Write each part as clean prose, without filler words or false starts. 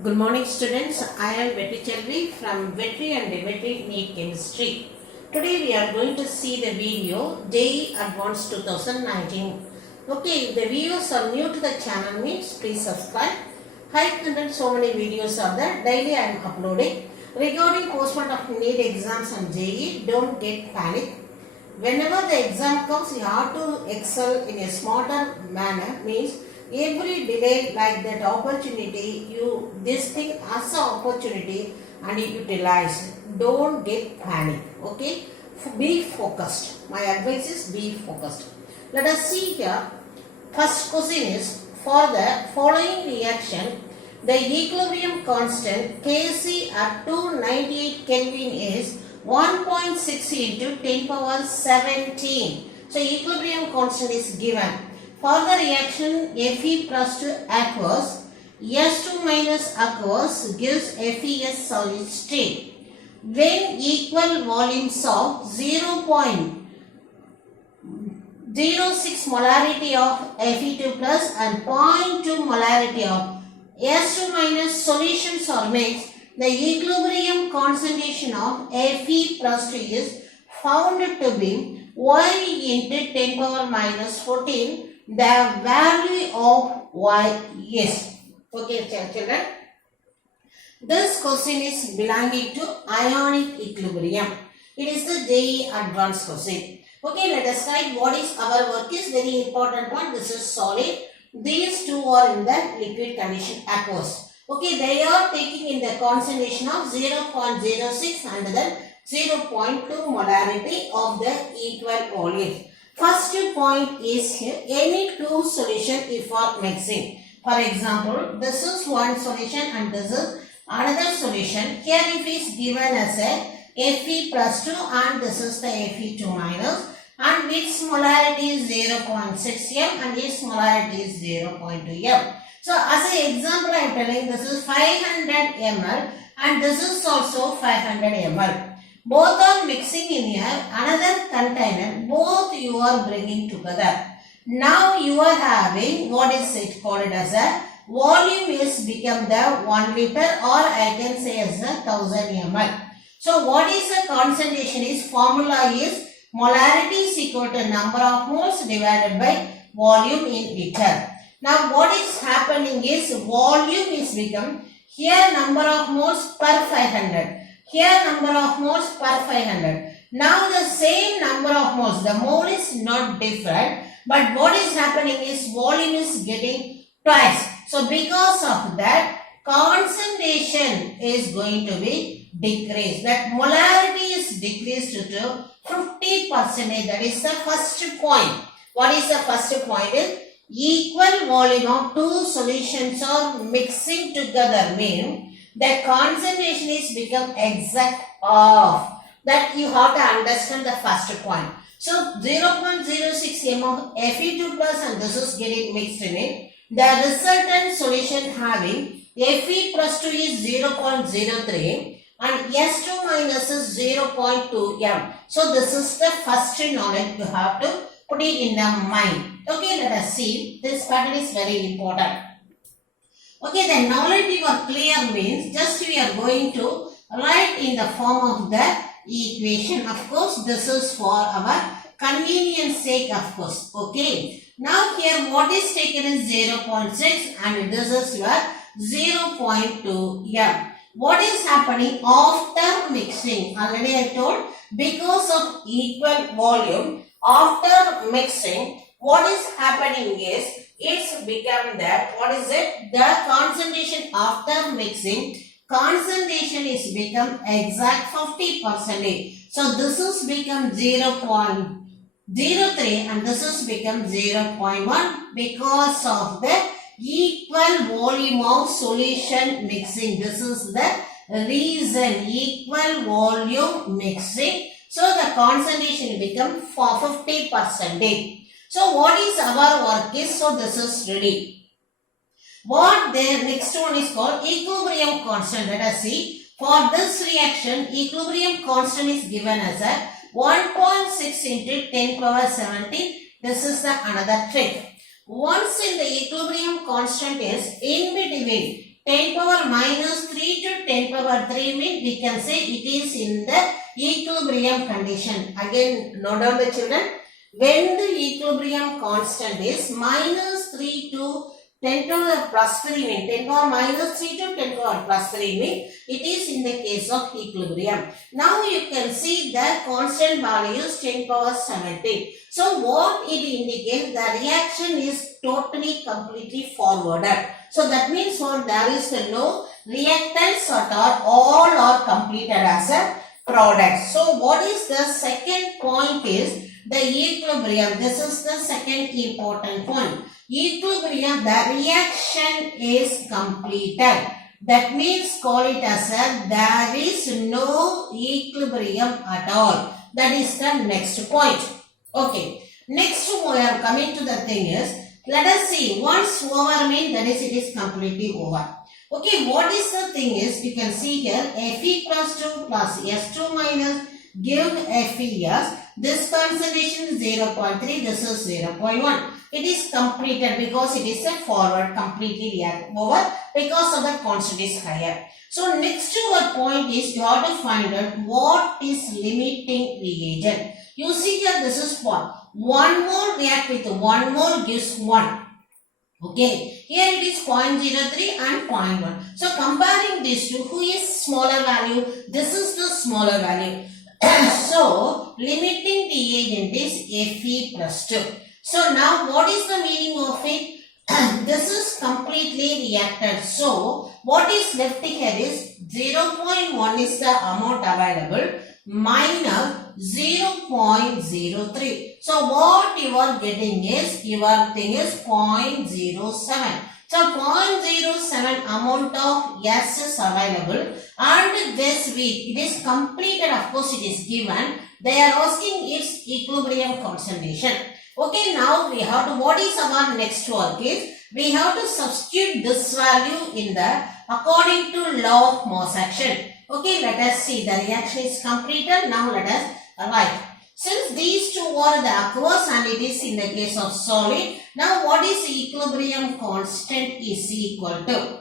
Good morning students, I am Vetri Chelvi from Vetri and Vetri NEET Chemistry. Today we are going to see the video JEE Advanced 2019. Okay, if the viewers are new to the channel means please subscribe. High content, so many videos are there, daily I am uploading. Regarding postponement of NEET exams and JEE, don't get panic. Whenever the exam comes, you have to excel in a smarter manner, means every delay like that opportunity, this thing as an opportunity and you utilize. Don't get panic. Okay, be focused. My advice is be focused. Let us see here. First question is, for the following reaction, the equilibrium constant Kc at 298 Kelvin is 1.6 into 10 power 17. So equilibrium constant is given. For the reaction Fe plus to aqueous, S2 minus aqueous gives Fe as solid state. When equal volumes of 0.06 molarity of Fe2 plus and 0.2 molarity of S2 minus solutions are mixed, the equilibrium concentration of Fe plus 2 is found to be Y into 10 power minus 14. The value of Y is. Okay, children. This question is belonging to ionic equilibrium. It is the JEE Advanced question. Okay, let us write what is our work is very important one. This is solid. These two are in the liquid condition, aqueous. Okay, they are taking in the concentration of 0.06 and then 0.2 molarity of the equal volume. First point is here, any two solution if are mixing. For example, this is one solution and this is another solution. Here if is given as a Fe plus 2 and this is the Fe2 minus, and its molarity is 0.6 m and its molarity is 0.2 m. So as an example I am telling, this is 500 ml and this is also 500 ml. Both are mixing in here, another container, both you are bringing together. Now you are having, what is it called as a volume is become the 1 liter or I can say as a 1000 ml. So what is the concentration is, formula is molarity is equal to number of moles divided by volume in liter. Now what is happening is volume is become, here number of moles per 500. Here number of moles per 500. Now the same number of moles, the mole is not different, but what is happening is volume is getting twice. So because of that, concentration is going to be decreased. That molarity is decreased to 50%. That is the first point. What is the first point is, equal volume of two solutions are mixing together means the concentration is become exact of. That you have to understand the first point. So 0.06 m of Fe2 plus and this is getting mixed in it. The resultant solution having Fe plus 2 is 0.03 and S2 minus is 0.2 m. So this is the first knowledge you have to put it in the mind. Okay, let us see. This pattern is very important. Okay, the knowledge you are clear means just we are going to write in the form of the equation. Of course, this is for our convenience sake, of course. Okay. Now here what is taken is 0.6 and this is your 0.2 m. What is happening after mixing? Already I told, because of equal volume, after mixing, what is happening is, it's become that, what is it? The concentration after mixing, concentration is become exact 50%. So this is become 0.03 and this is become 0.1 because of the equal volume of solution mixing. This is the reason, equal volume mixing. So the concentration become for 50%. So what is our work is, so this is ready. What the next one is called equilibrium constant. Let us see. For this reaction, equilibrium constant is given as a 1.6 into 10 power 17. This is the another trick. Once in the equilibrium constant is in between 10 power minus 3 to 10 power 3 means we can say it is in the equilibrium condition. Again, note down the children. When the equilibrium constant is minus 3 to 10 to the plus 3 means 10 power minus 3 to 10 power plus 3 means it is in the case of equilibrium. Now you can see the constant value is 10 power 17. So what it indicates, the reaction is totally completely forwarded. So that means what, there is no reactants at all are completed as a product. So what is the second point is the equilibrium. This is the second important point. Equilibrium, the reaction is completed. That means call it as a there is no equilibrium at all. That is the next point. Okay. Next we are coming to the thing is, let us see, once over means that is it is completely over. Okay, what is the thing is, you can see here Fe plus 2 plus S2 minus give FeS. This concentration is 0.3, this is 0.1. It is completed because it is a forward completely over because of the constant is higher. So next to our point is you have to find out what is limiting reagent. You see here this is 1. 1 mole react with 1 mole gives 1. Okay, here it is 0.03 and 0.1. So comparing these two, who is smaller value? This is the smaller value. So limiting reagent is Fe plus 2. So now what is the meaning of it? This is completely reacted. So what is left here is 0.1 is the amount available minus 0.03. So what you are getting is, your thing is 0.07. So 0.07 amount of S is available and this week it is completed. Of course it is given. They are asking its equilibrium concentration. Okay, now we have to, what is our next work is, we have to substitute this value in the according to law of Mohs action. Okay, let us see, the reaction is completed. Now let us write. Since these two are the aqueous and it is in the case of solid, now what is equilibrium constant is equal to?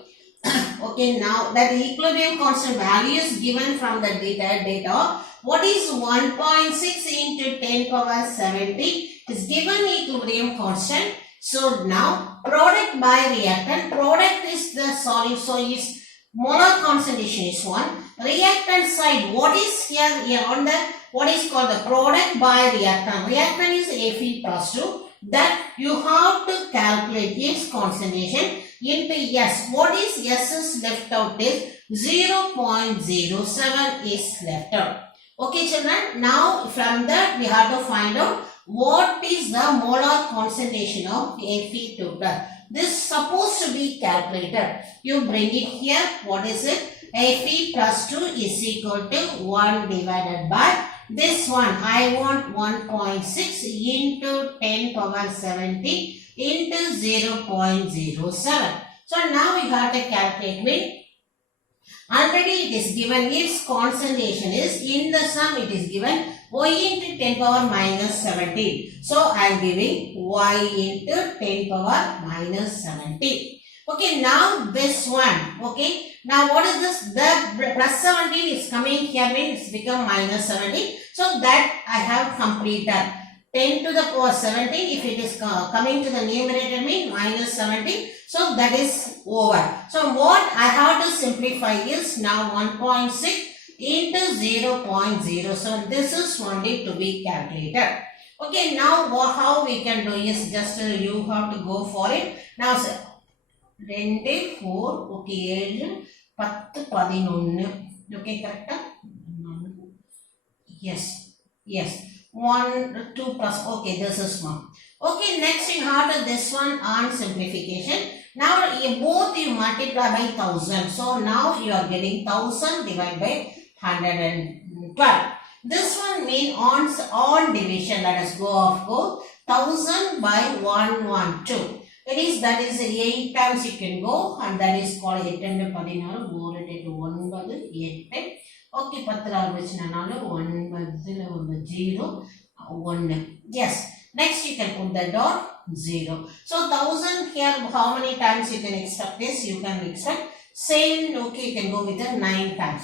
Okay, now that equilibrium constant value is given from the data. What is 1.6 into 10 power 70 is given equilibrium constant. So now product by reactant, product is the solid, so its molar concentration is 1. Reactant side, what is here on the, what is called the product by reactant. Reactant is Fe plus 2. That you have to calculate its concentration into S. What is S is left out is 0.07 is left out. Okay children, now from that we have to find out what is the molar concentration of Fe2 plus. This is supposed to be calculated. You bring it here. What is it? Fe plus 2 is equal to 1 divided by this one. I want 1.6 into 10 power 70 into 0.07. So now we have to calculate with. Already it is given its concentration is in the sum it is given y into 10 power minus 17. So I am giving y into 10 power minus 17. Okay, now this one. Okay, now what is this? The plus 17 is coming here means it's become minus 17. So that I have completed. 10 to the power 17, if it is coming to the numerator means minus 17. So that is over. So what I have to simplify is now 1.6 into 0.07. This is only to be calculated. Okay, now how we can do is just you have to go for it. Now 2, 4, okay, 7, 11. Okay, correct? Yes, yes. 1, 2 plus, okay, this is 1. Okay, next you have to this one on simplification. Now both you multiply by 1000. So now you are getting 1000 divided by 112. This one means on division. Let us go of course. 1000 by 112. That is 8 times you can go, and that is called 8 into 16, 4 into 1, 8. Okay, 10 ஆரம்பிச்சனால 9 0 1. Yes. Next you can put the dot 0. So 1000 here, how many times you can expect this? You can expect Same, okay, you can go with the 9 times.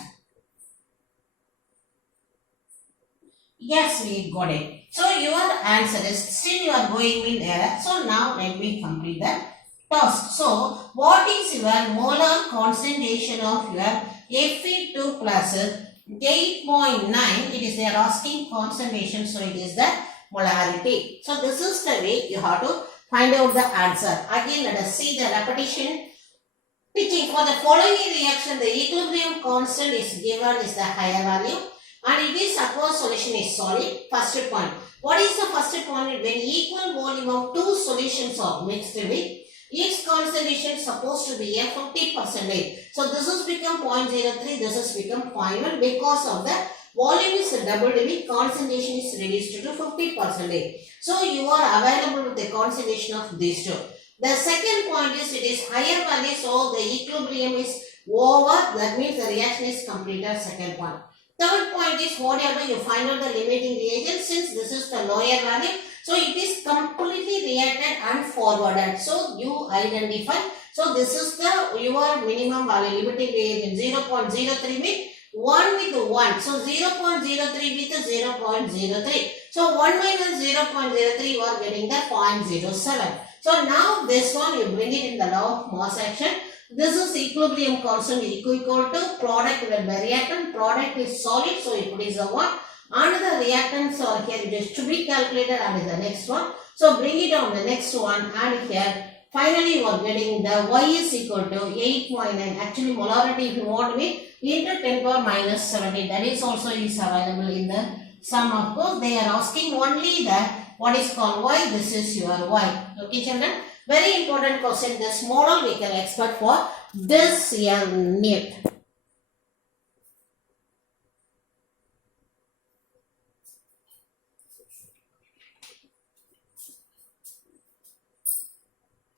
Yes, we got it. So your answer is still you are going in error. So now let me complete the task. So what is your molar concentration of your Fe2 plus 8.9? It is they are asking concentration, so it is the molarity. So this is the way you have to find out the answer. Again, let us see the repetition. Teaching for the following reaction, the equilibrium constant is given is the higher value and it is aqueous solution is solid. First point. What is the first point? When equal volume of two solutions are mixed with, each concentration is supposed to be a 50%. So this has become 0.03, this has become 0.1 because of the volume is doubled with concentration is reduced to 50%. So you are available with the concentration of these two. The second point is it is higher value, so the equilibrium is over, that means the reaction is completed. Second point. Third point is whatever you find out the limiting reagent, since this is the lower value, so it is completely reacted and forwarded. So you identify. So this is the your minimum value limiting reagent 0.03 with 1 with 1. So 0.03 with 0.03. So 1 minus 0.03 you are getting the 0.07. So now this one you bring it in the law of mass action. This is equilibrium constant equal to product with the reactant. Product is solid, so it is a 1. Another reactants are here, it is to be calculated and is the next one. So bring it on the next one and here finally you are getting the y is equal to 8.9. Actually molarity if you want me into 10 power minus 70. That is also is available in the sum. Of course they are asking only the what is called y. This is your y. Okay children. Very important question. This model we can expect for this year NEET.